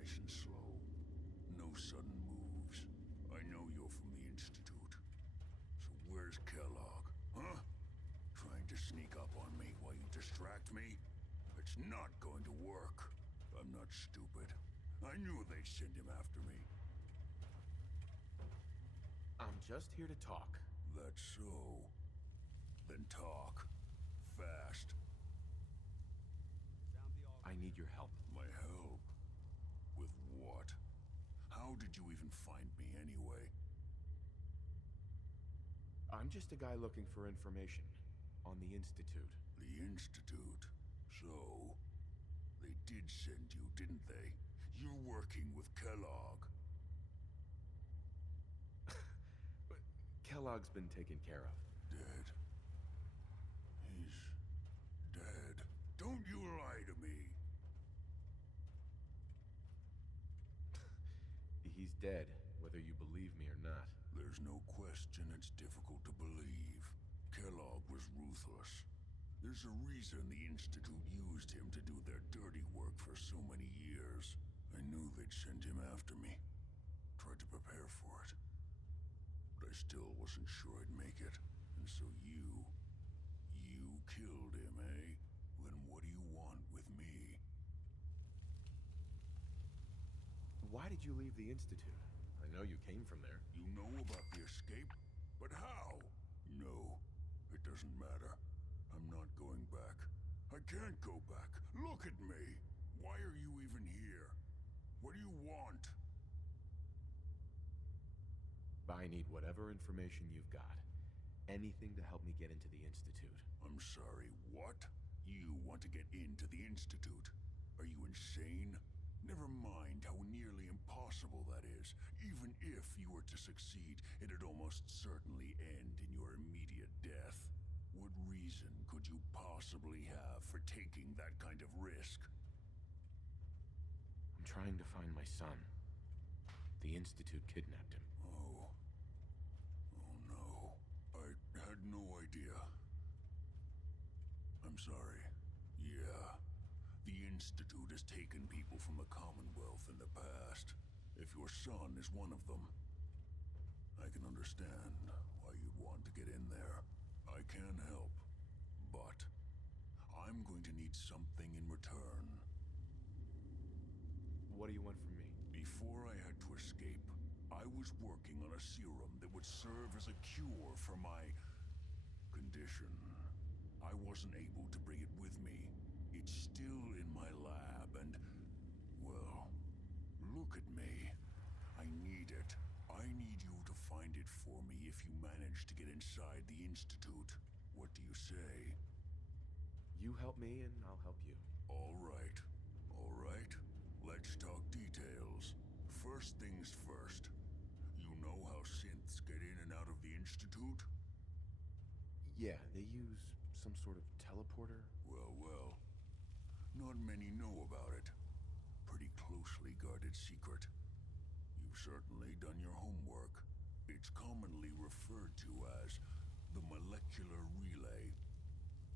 nice and slow. No sudden moves. I know you're from the Institute. So where's Kellogg, huh? Trying to sneak up on me while you distract me? It's not going to work. I'm not stupid. I knew they'd send him after me. I'm just here to talk. That's so. Then talk. Fast. I need your help. My help? With what? How did you even find me anyway? I'm just a guy looking for information on the Institute. The Institute? So, they did send you, didn't they? You're working with Kellogg. But Kellogg's been taken care of. Dead. He's dead. Don't you lie to me. He's dead, whether you believe me or not. There's no question it's difficult to believe. Kellogg was ruthless. There's a reason the Institute used him to do their dirty work for so many years. I knew they'd send him after me. Tried to prepare for it. But I still wasn't sure I'd make it. And so you killed him, eh? Then what do you want with me? Why did you leave the Institute? I know you came from there. You know about the escape? But how? No, it doesn't matter. I'm not going back. I can't go back. Look at me! Why are you even here? What do you want? I need whatever information you've got. Anything to help me get into the Institute. I'm sorry, what? You want to get into the Institute? Are you insane? Never mind how nearly impossible that is. Even if you were to succeed, it'd almost certainly end in your immediate death. What reason could you possibly have for taking that kind of risk? I'm trying to find my son. The Institute kidnapped him. Oh. Oh no. I had no idea. I'm sorry. Yeah. The Institute has taken people from the Commonwealth in the past. If your son is one of them, I can understand why you'd want to get in there. I can help, but I'm going to need something in return. What do you want from me? Before I had to escape, I was working on a serum that would serve as a cure for my condition. I wasn't able to bring it with me. It's still in my lab and, well, look at me. I need it. I need you to find it for me if you manage to get inside the Institute. What do you say? You help me and I'll help you. All right. All right. Let's talk details. First things first. You know how synths get in and out of the Institute? Yeah, they use some sort of teleporter. Well. Not many know about it. Pretty closely guarded secret. You've certainly done your homework. It's commonly referred to as the molecular relay.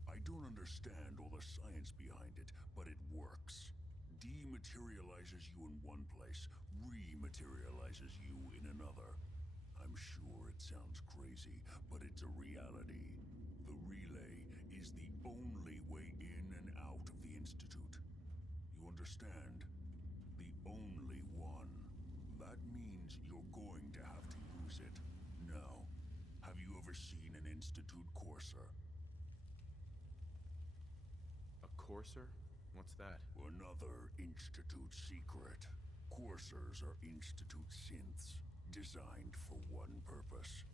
I don't understand all the science behind it, but it works. Dematerializes you in one place, rematerializes you in another. I'm sure it sounds crazy, but it's a reality. The relay is the only way in and out of the Institute. You understand? The only one. That means you're going to have to use it. Now, have you ever seen an Institute courser? A courser? What's that? Another Institute secret. Coursers are Institute synths, designed for one purpose.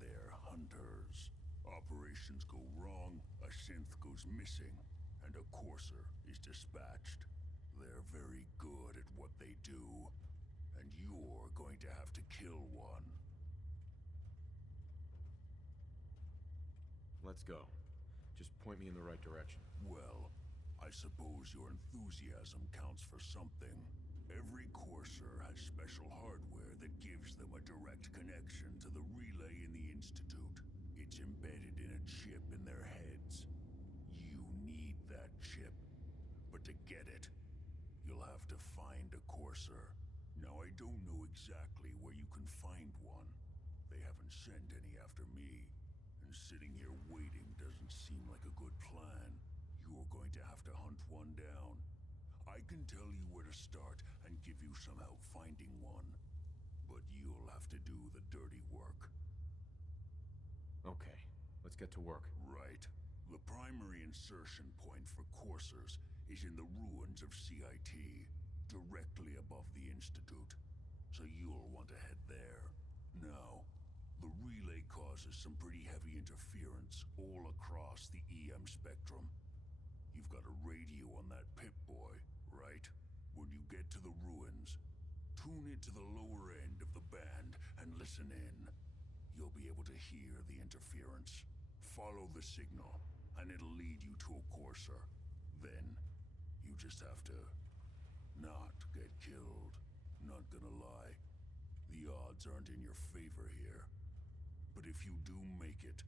They're hunters. Operations go wrong, a synth goes missing, and a courser is dispatched. They're very good at what they do, and you're going to have to kill one. Let's go. Just point me in the right direction. Well, I suppose your enthusiasm counts for something. Every courser has special hardware that gives them a direct connection to the relay in the Institute. It's embedded in a chip in their heads. You need that chip. But to get it, you'll have to find a courser. courser. Now, I don't know exactly where you can find one. They haven't sent any after me. And sitting here waiting doesn't seem like a good plan. You're going to have to hunt one down. I can tell you where to start and give you some help finding one. But you'll have to do the dirty work. Okay, let's get to work. Right. The primary insertion point for coursers is in the ruins of CIT, directly above the Institute. So you'll want to head there. Now, the relay causes some pretty heavy interference all across the EM spectrum. You've got a radio on that Pip-Boy, right? When you get to the ruins, tune it to the lower end of the band and listen in. You'll be able to hear the interference. Follow the signal, and it'll lead you to a courser. Then, you just have to not get killed. Not gonna lie, the odds aren't in your favor here. But if you do make it,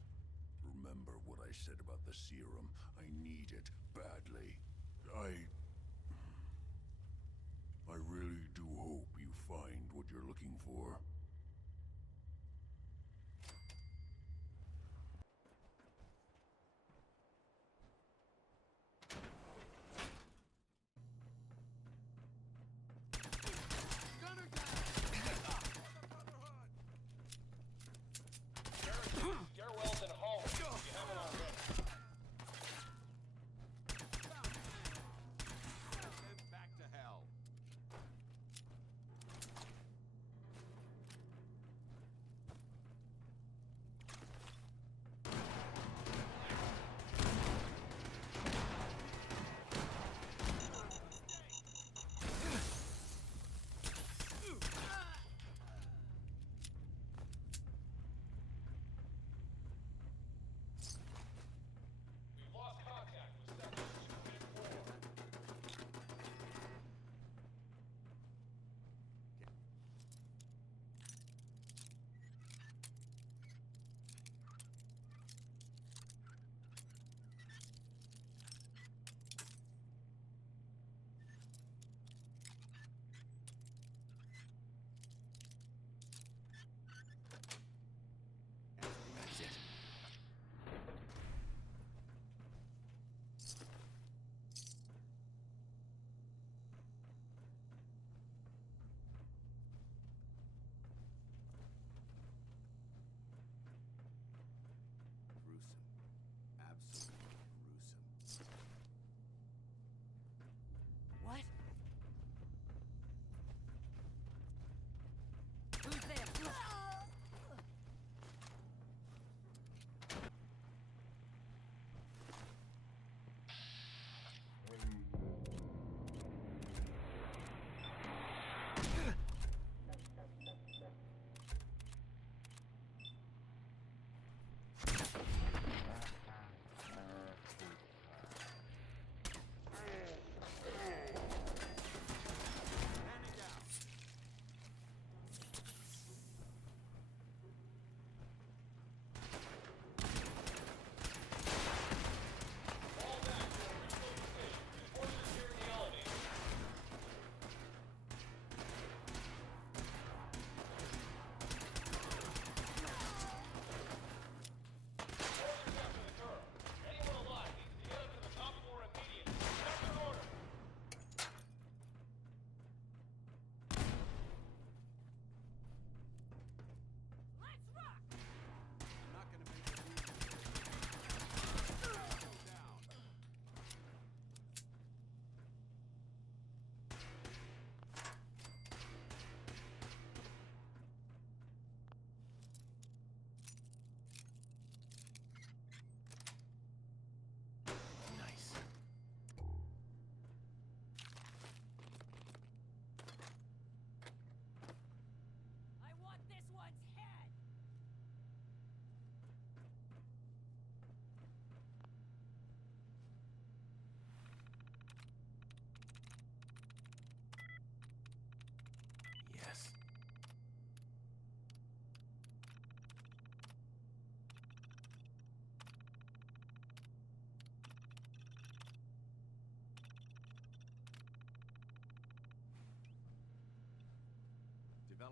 remember what I said about the serum. I need it badly. I really do hope you find what you're looking for. Stairwells and halls, if you haven't already. Back to hell.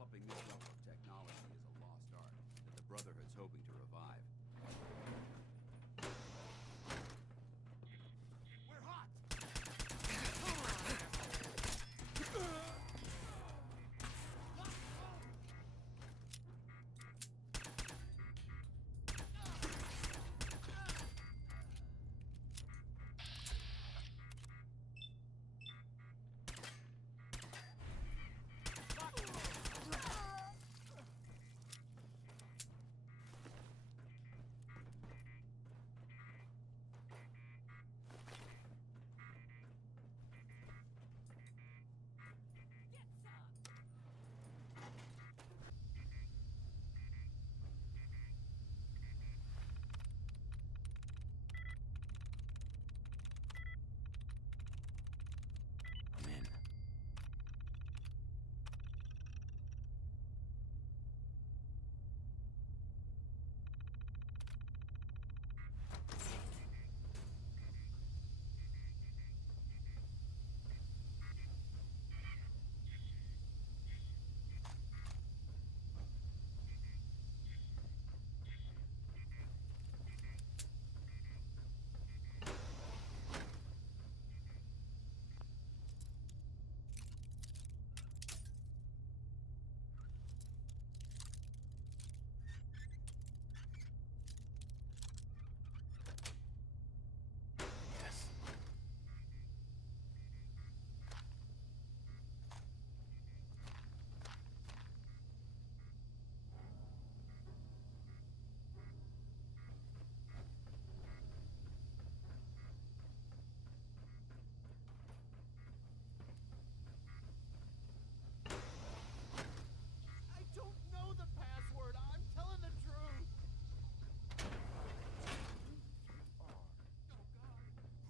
Developing this level of technology is a lost art that the Brotherhood's hoping to revive. We're hot! I'm in. Yes. I don't know the password. I'm telling the truth. Oh, God.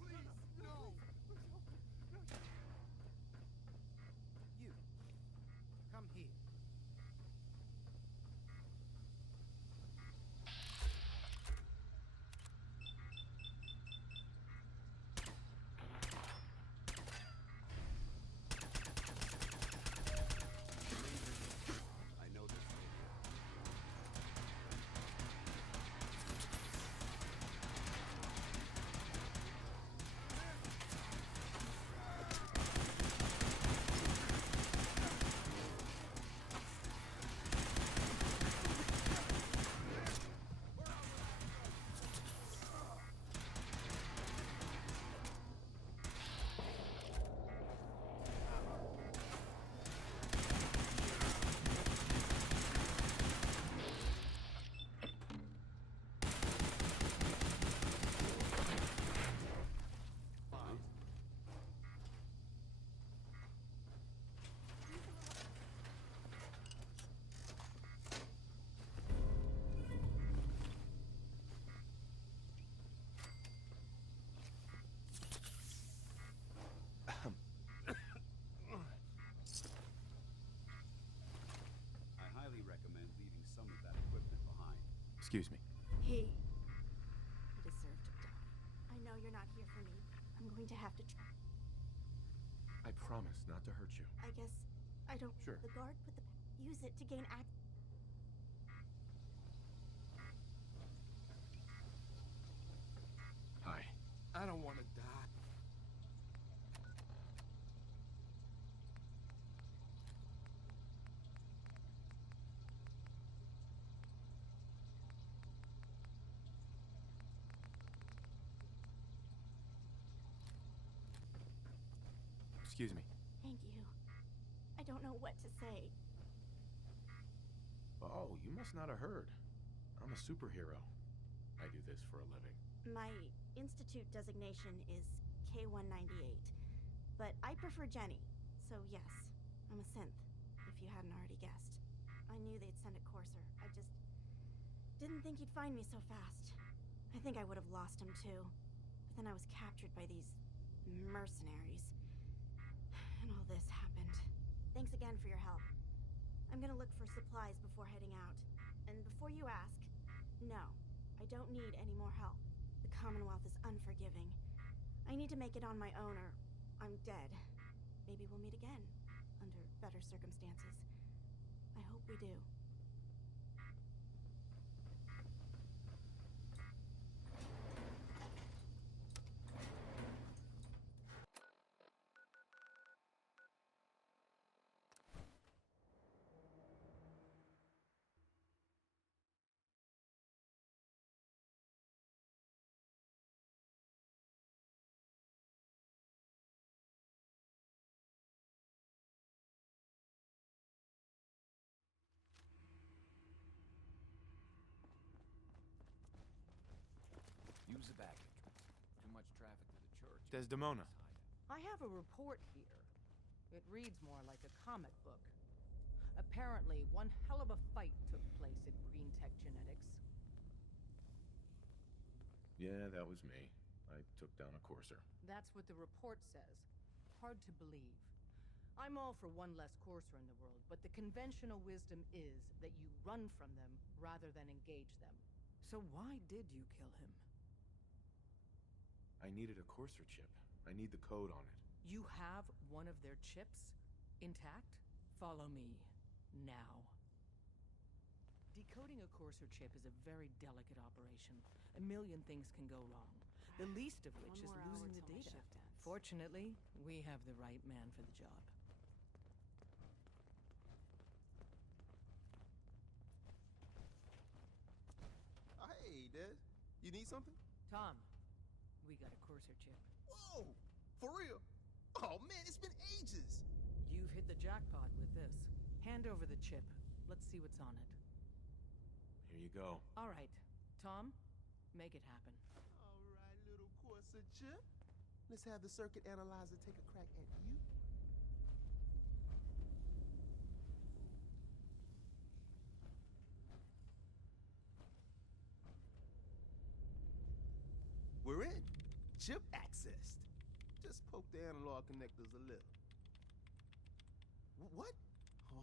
Please, no. You, come here. I know this lady. I highly recommend leaving some of that equipment behind. Excuse me. He deserved to die. I know you're not here for me. I'm going to have to try. I promise not to hurt you. I guess I don't. Sure. The guard put the. Use it to gain access. Hi. I don't want to die. Excuse me. Thank you. I don't know what to say. Oh, you must not have heard. I'm a superhero. I do this for a living. My institute designation is K-198, but I prefer Jenny. So yes, I'm a synth, if you hadn't already guessed. I knew they'd send a courser. I just didn't think he'd find me so fast. I think I would have lost him too. But then I was captured by these mercenaries. And all this happened. Thanks again for your help. I'm gonna look for supplies before heading out. And before you ask, no, I don't need any more help. The Commonwealth is unforgiving. I need to make it on my own or I'm dead. Maybe we'll meet again, under better circumstances. I Desdemona. I have a report here. It reads more like a comic book. Apparently, one hell of a fight took place at Green Tech Genetics. Yeah, that was me. I took down a courser. That's what the report says. Hard to believe. I'm all for one less courser in the world, but the conventional wisdom is that you run from them rather than engage them. So why did you kill him? I needed a courser chip. I need the code on it. You have one of their chips intact? Follow me now. Decoding a courser chip is a very delicate operation. A million things can go wrong. The least of which is losing the data. Fortunately, we have the right man for the job. Hey, Des. You need something? Tom, we got a courser chip. Whoa! For real? Oh, man, it's been ages! You've hit the jackpot with this. Hand over the chip. Let's see what's on it. Here you go. All right. Tom, make it happen. All right, little courser chip. Let's have the circuit analyzer take a crack at you. We're in. Chip accessed. Just poke the analog connectors a little. What?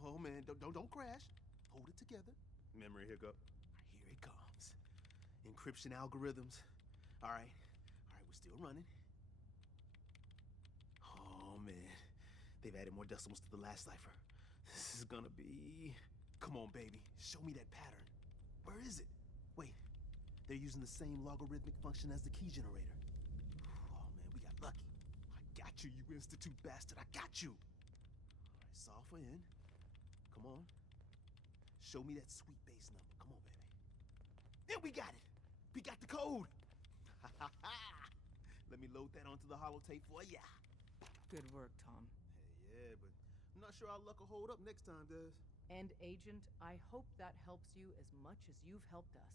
Oh man, don't crash. Hold it together. Memory hiccup. Here it comes. Encryption algorithms. All right, we're still running. Oh man, they've added more decimals to the last cipher. This is gonna be... Come on, baby, show me that pattern. Where is it? Wait, they're using the same logarithmic function as the key generator. Oh man, we got lucky. I got you, you Institute bastard, I got you. All right, solve for n. Come on. Show me that sweet bass number. Come on, baby. Then we got it. We got the code. Let me load that onto the holotape for ya. Good work, Tom. Hey, yeah, but I'm not sure our luck will hold up next time, Des. And Agent, I hope that helps you as much as you've helped us.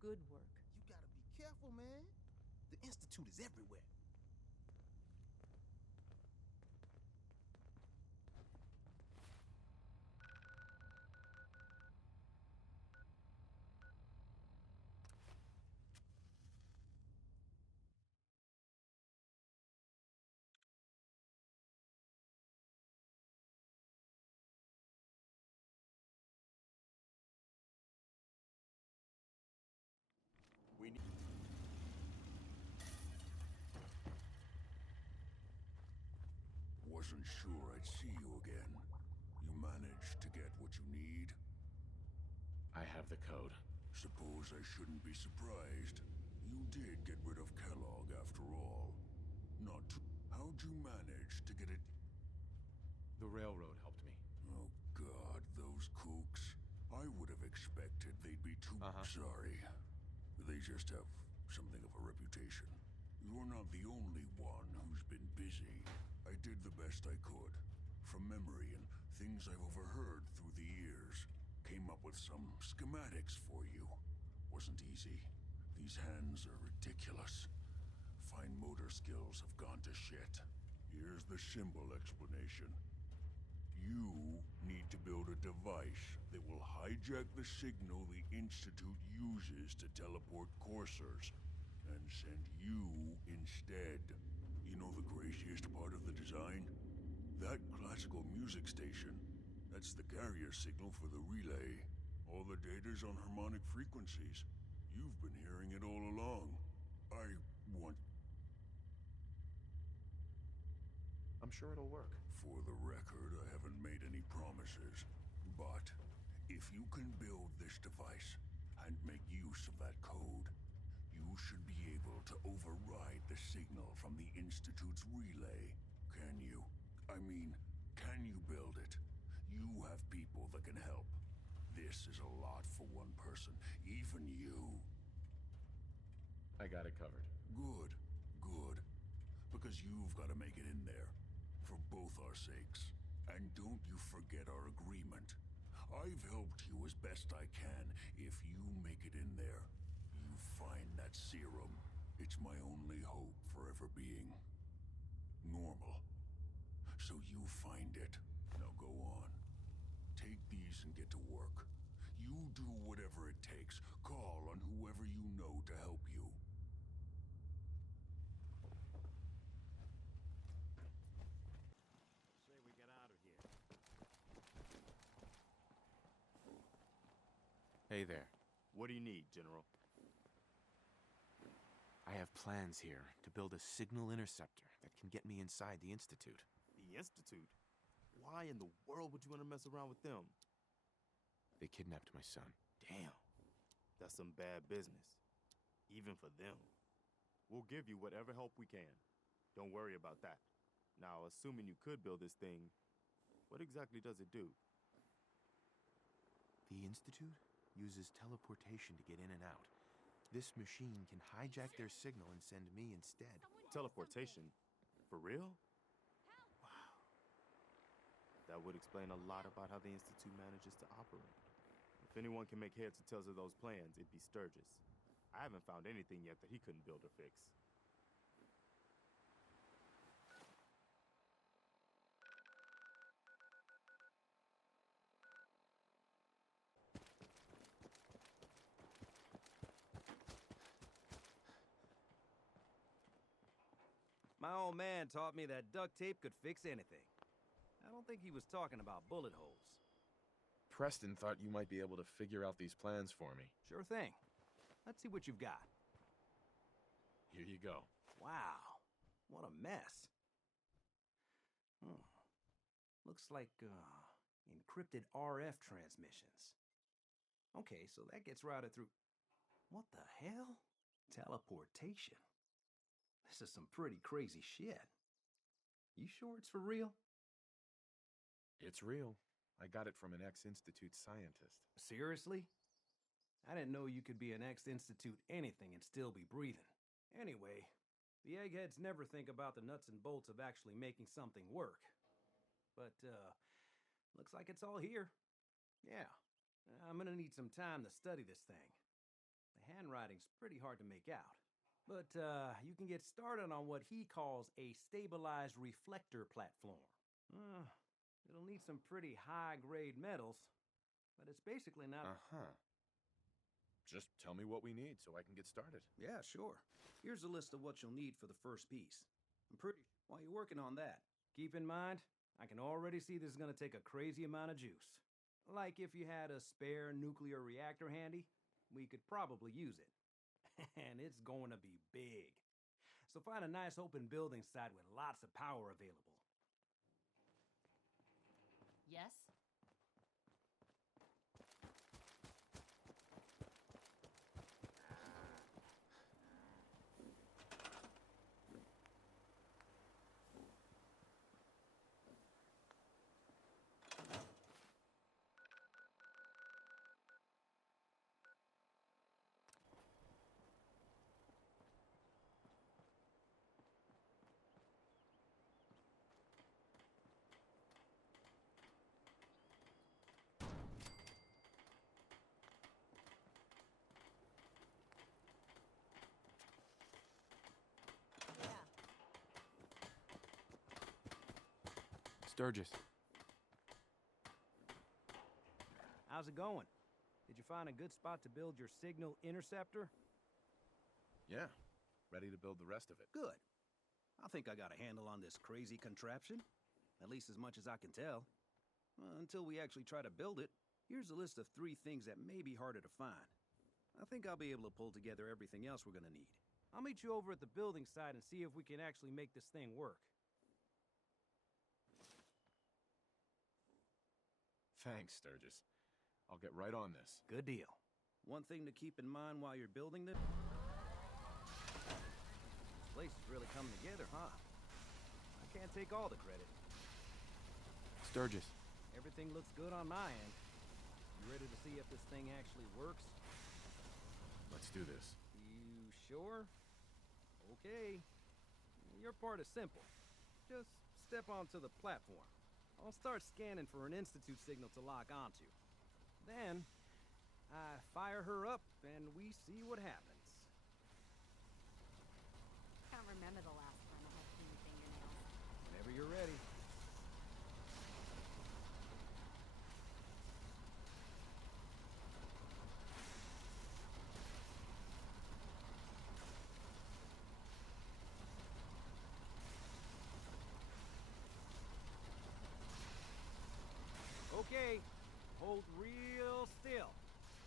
Good work. You gotta be careful, man. The Institute is everywhere. We need... Wasn't sure I'd see you again. You managed to get what you need? I have the code. Suppose I shouldn't be surprised. You did get rid of Kellogg after all. Not too... How'd you manage to get it... The railroad helped me. Oh God, those kooks. I would have expected they'd be too... Sorry. They just have something of a reputation. You're not the only one who's been busy. I did the best I could. From memory and things I've overheard through the years. Came up with some schematics for you. Wasn't easy. These hands are ridiculous. Fine motor skills have gone to shit. Here's the symbol explanation. You need to build a device that will hijack the signal the Institute uses to teleport coursers, and send you instead. You know the craziest part of the design? That classical music station, that's the carrier signal for the relay. All the data's on harmonic frequencies. You've been hearing it all along. I want... I'm sure it'll work. For the record, I haven't made any promises. But if you can build this device and make use of that code, you should be able to override the signal from the Institute's relay. Can you? I mean, can you build it? You have people that can help. This is a lot for one person, even you. I got it covered. Good, good. Because you've got to make it in there. For both our sakes. And don't you forget our agreement. I've helped you as best I can. If you make it in there, you find that serum. It's my only hope for ever being normal. So you find it. Now go on. Take these and get to work. You do whatever it takes. Call on whoever you know to help you. Say we get out of here. Hey there. What do you need, General? I have plans here to build a signal interceptor that can get me inside the Institute. The Institute? Why in the world would you want to mess around with them? They kidnapped my son. Damn. That's some bad business. Even for them. We'll give you whatever help we can. Don't worry about that. Now, assuming you could build this thing, what exactly does it do? The Institute uses teleportation to get in and out. This machine can hijack their signal and send me instead. Teleportation? For real? Wow. That would explain a lot about how the Institute manages to operate. If anyone can make heads or tails of those plans, it'd be Sturgis. I haven't found anything yet that he couldn't build or fix. My old man taught me that duct tape could fix anything. I don't think he was talking about bullet holes. Preston thought you might be able to figure out these plans for me. Sure thing. Let's see what you've got. Here you go. Wow, what a mess. Looks like, encrypted RF transmissions. Okay, so that gets routed through... What the hell? Teleportation. This is some pretty crazy shit. You sure it's for real? It's real. I got it from an ex-Institute scientist. Seriously? I didn't know you could be an ex-Institute anything and still be breathing. Anyway, the eggheads never think about the nuts and bolts of actually making something work. But, looks like it's all here. Yeah, I'm gonna need some time to study this thing. The handwriting's pretty hard to make out. But, you can get started on what he calls a stabilized reflector platform. It'll need some pretty high-grade metals, but it's basically not... Just tell me what we need so I can get started. Yeah, sure. Here's a list of what you'll need for the first piece. While you're working on that, keep in mind, I can already see this is gonna take a crazy amount of juice. Like if you had a spare nuclear reactor handy, we could probably use it. And it's going to be big. So find a nice open building site with lots of power available. Yes? Sturgis. How's it going? Did you find a good spot to build your signal interceptor? Yeah, ready to build the rest of it. Good. I think I got a handle on this crazy contraption. At least as much as I can tell. Until we actually try to build it, here's a list of 3 things that may be harder to find. I think I'll be able to pull together everything else we're gonna need. I'll meet you over at the building site and see if we can actually make this thing work. Thanks, Sturgis. I'll get right on this. Good deal. One thing to keep in mind while you're building this... This place is really coming together, huh? I can't take all the credit. Sturgis. Everything looks good on my end. You ready to see if this thing actually works? Let's do this. You sure? Okay. Your part is simple. Just step onto the platform. I'll start scanning for an Institute signal to lock onto. Then, I fire her up and we see what happens. Can't remember the last time I had clean fingernails. Whenever you're ready. Okay, hold real still.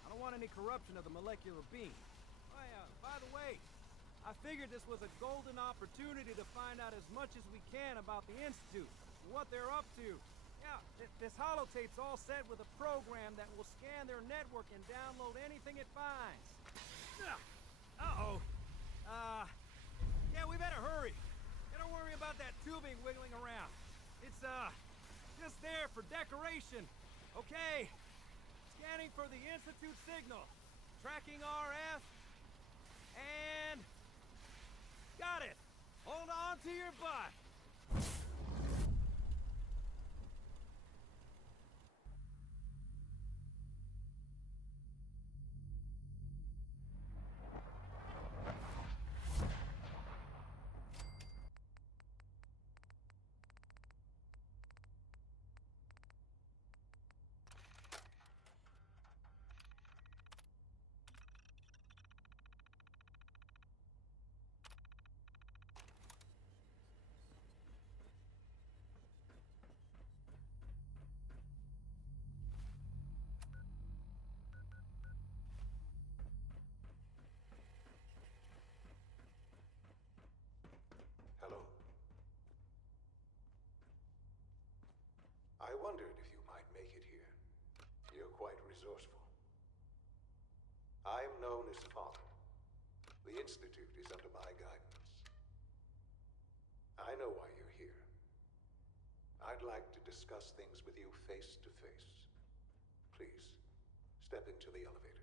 I don't want any corruption of the molecular beam. Oh yeah, by the way, I figured this was a golden opportunity to find out as much as we can about the Institute, and what they're up to. Yeah, this holotape's all set with a program that will scan their network and download anything it finds. Uh-oh. Yeah, we better hurry. Don't worry about that tubing wiggling around. It's, just there for decoration. Okay. Scanning for the Institute signal. Tracking RF. And... got it. Hold on to your butt. Hello. I wondered if you might make it here. You're quite resourceful. I'm known as Father. The Institute is under my guidance. I know why you're here. I'd like to discuss things with you face to face. Please, step into the elevator.